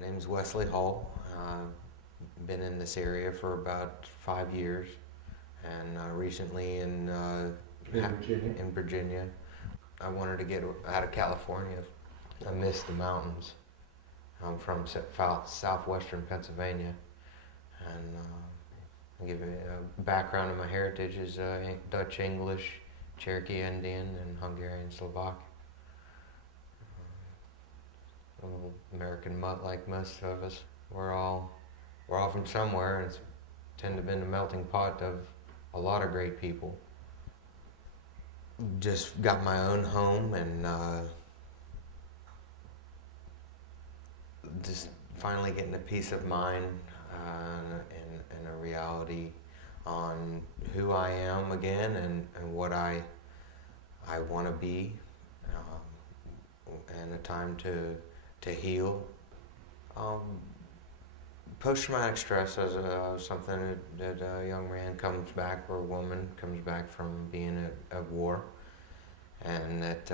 My name's Wesley Hall. Been in this area for about 5 years, and recently in Virginia. I wanted to get out of California. I missed the mountains. I'm from southwestern Pennsylvania, and I'll give you a background of my heritage is Dutch, English, Cherokee Indian, and Hungarian Slovak. American mutt like most of us. We're all from somewhere, and it's tend to have been a melting pot of a lot of great people. Just got my own home, and just finally getting a peace of mind and a reality on who I am again and what I want to be, and a time to heal. Post-traumatic stress is something that a young man comes back, or a woman comes back from being at war, and that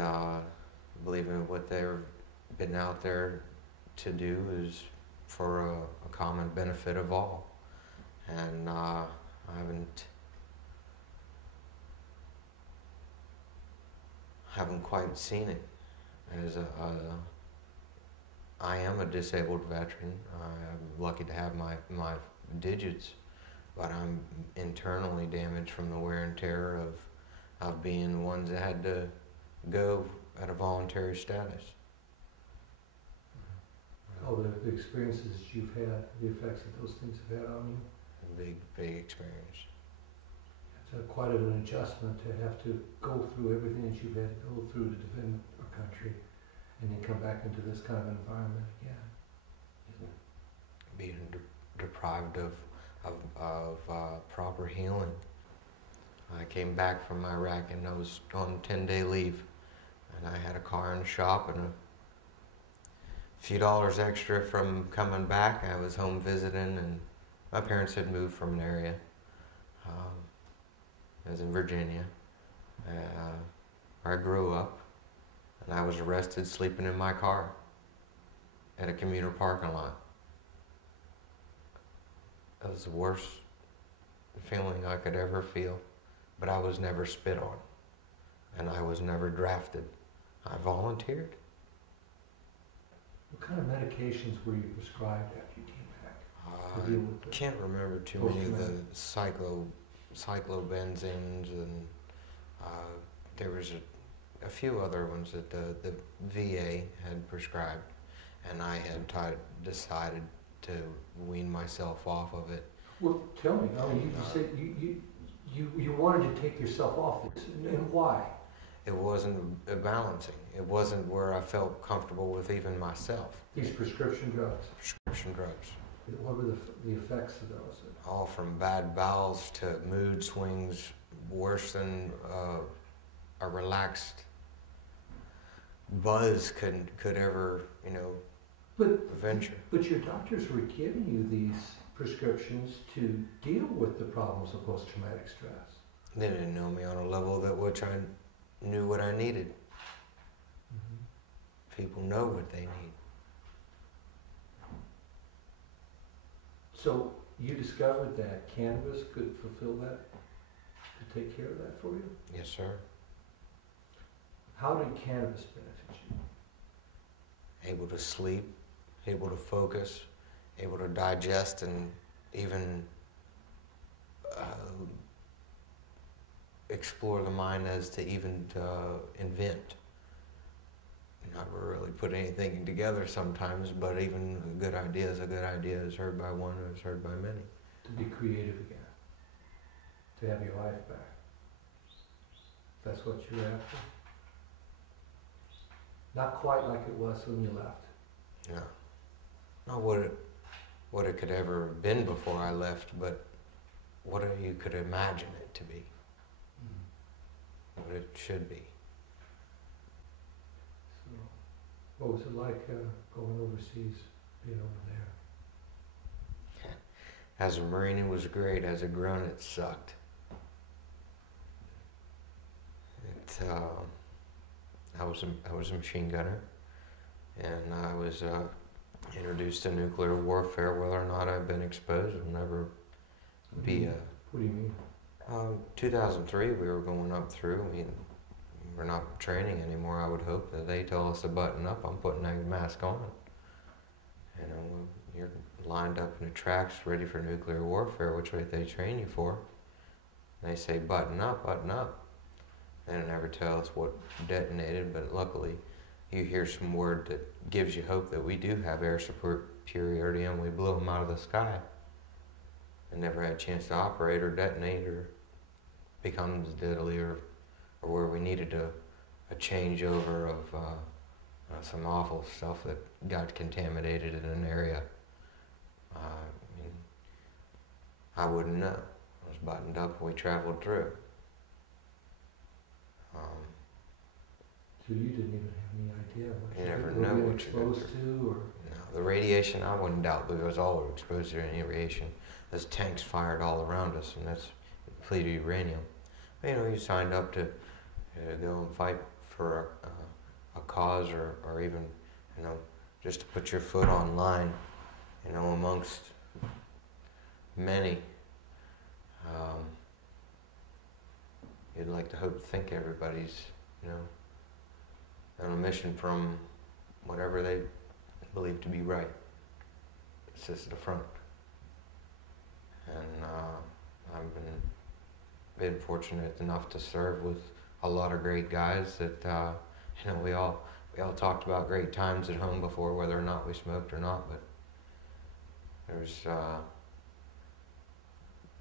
believing what they've been out there to do is for a common benefit of all. And I haven't quite seen it as I am a disabled veteran. I'm lucky to have my digits, but I'm internally damaged from the wear and tear of being the ones that had to go at a voluntary status. Oh, the experiences you've had, the effects that those things have had on you? Big experience. It's quite an adjustment to have to go through everything that you've had to go through to defend our country, and then come back into this kind of environment again. Being deprived of proper healing. I came back from Iraq and I was on 10-day leave, and I had a car in the shop and a few dollars extra from coming back. I was home visiting, and my parents had moved from an area. I was in Virginia, where I grew up. And I was arrested sleeping in my car at a commuter parking lot. That was the worst feeling I could ever feel. But I was never spit on, and I was never drafted. I volunteered. What kind of medications were you prescribed after you came back? I can't remember too many of the cyclobenzanes, and there was a few other ones that the VA had prescribed, and I had decided to wean myself off of it. Well, tell me. I mean, you said you wanted to take yourself off this, and why? It wasn't a balancing. It wasn't where I felt comfortable with even myself. These prescription drugs. Prescription drugs. What were the effects of those? All from bad bowels to mood swings, worse than a relaxed buzz could ever, venture. But your doctors were giving you these prescriptions to deal with the problems of post-traumatic stress. They didn't know me on a level that which I knew what I needed. Mm-hmm. People know what they need. So you discovered that cannabis could fulfill that, to take care of that for you? Yes, sir. How did cannabis benefit you? Able to sleep, able to focus, able to digest, and even explore the mind as to even invent. Not really put anything together sometimes, but even a good idea is heard by one and is heard by many. To be creative again, to have your life back. That's what you're after? Not quite like it was when you left. No. Not what it could ever have been before I left, but what you could imagine it to be. What it should be. So, what was it like going overseas, being over there? As a Marine, it was great. As a grunt, it sucked. I was a machine gunner, and I was introduced to nuclear warfare. Whether or not I've been exposed will never be a... What do you mean? 2003 we were going up through. We're not training anymore. I would hope that they tell us to button up. I'm putting a mask on. You know, you're lined up in the tracks ready for nuclear warfare, which way they train you for. They say button up, button up. They don't ever tell us what detonated, but luckily you hear some word that gives you hope that we do have air superiority and we blew them out of the sky and never had a chance to operate or detonate or become as deadly or where we needed a changeover of some awful stuff that got contaminated in an area. I wouldn't know. I was buttoned up and we traveled through. So you didn't even have any idea what you never know what you're exposed to, or? No, the radiation I wouldn't doubt because all were exposed to any radiation. There's tanks fired all around us, and that's depleted uranium. But, you know, you signed up to go and fight for a cause, or even, you know, just to put your foot on line, you know, amongst many. You'd like to think everybody's, you know, on a mission from whatever they believe to be right. It's just the front. And I've been fortunate enough to serve with a lot of great guys that, you know, we all talked about great times at home before, whether or not we smoked or not, but there's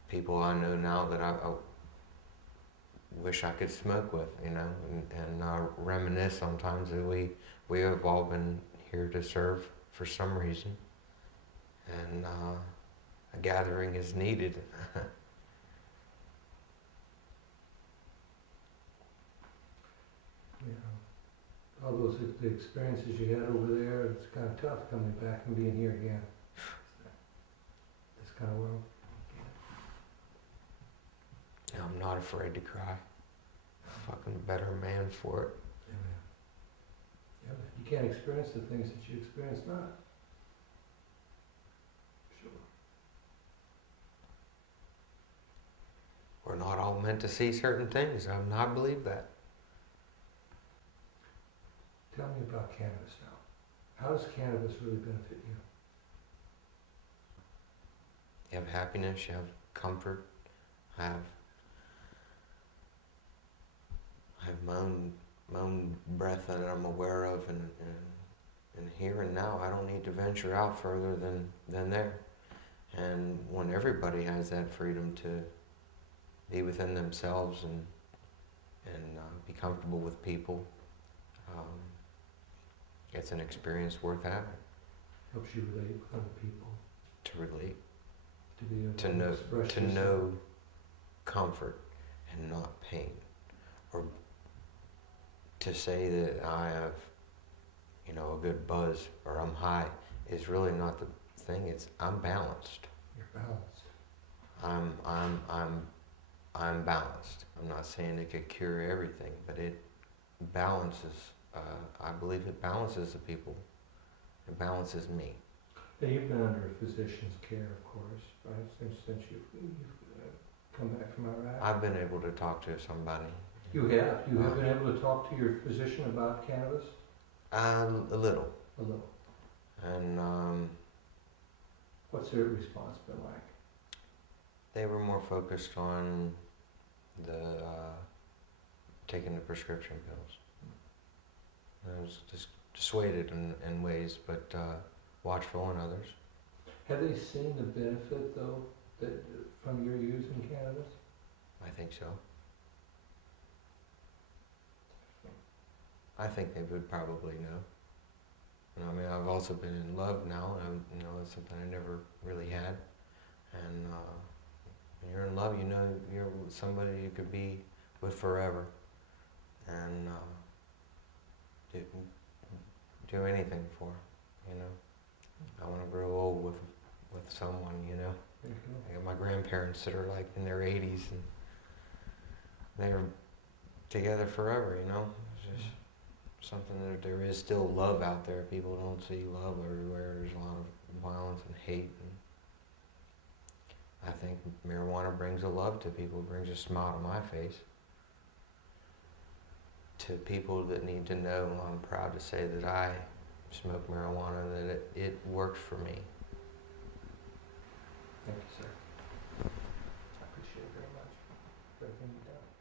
people I know now that I wish I could smoke with, you know, and reminisce sometimes that we have all been here to serve for some reason, and a gathering is needed. Yeah, all those the experiences you had over there, it's kind of tough coming back and being here again. This kind of world. I'm not afraid to cry. I'm a fucking better man for it. Yeah, but you can't experience the things that you experience not. Sure. We're not all meant to see certain things. I've not believed that. Tell me about cannabis now. How does cannabis really benefit you? You have happiness, you have comfort, I have my own breath that I'm aware of, and here and now. I don't need to venture out further than there. And when everybody has that freedom to be within themselves and be comfortable with people, it's an experience worth having. Helps you relate with other people. To relate. To be able to know comfort and not pain, or to say that I have, you know, a good buzz or I'm high is really not the thing. It's I'm balanced. You're balanced. I'm balanced. I'm not saying it could cure everything, but it balances. I believe it balances the people. It balances me. Yeah, you've been under a physician's care, of course, right? Since you've come back from Iraq. I've been able to talk to somebody. You have? You have been able to talk to your physician about cannabis? A little. A little. And what's their response been like? They were more focused on the taking the prescription pills. I was just dissuaded in ways, but watchful in others. Have they seen the benefit, though, from your using cannabis? I think so. I think they would probably know. And I mean, I've also been in love now, and you know, that's something I never really had. And when you're in love, you know you're with somebody you could be with forever, and do anything for, you know. I want to grow old with someone, you know. I got my grandparents that are like in their 80s, and they're together forever, you know. It's just something that there is still love out there. People don't see love everywhere. There's a lot of violence and hate. And I think marijuana brings a love to people, brings a smile to my face. To people that need to know, I'm proud to say that I smoke marijuana, that it works for me. Thank you, sir. I appreciate it very much for everything you've done.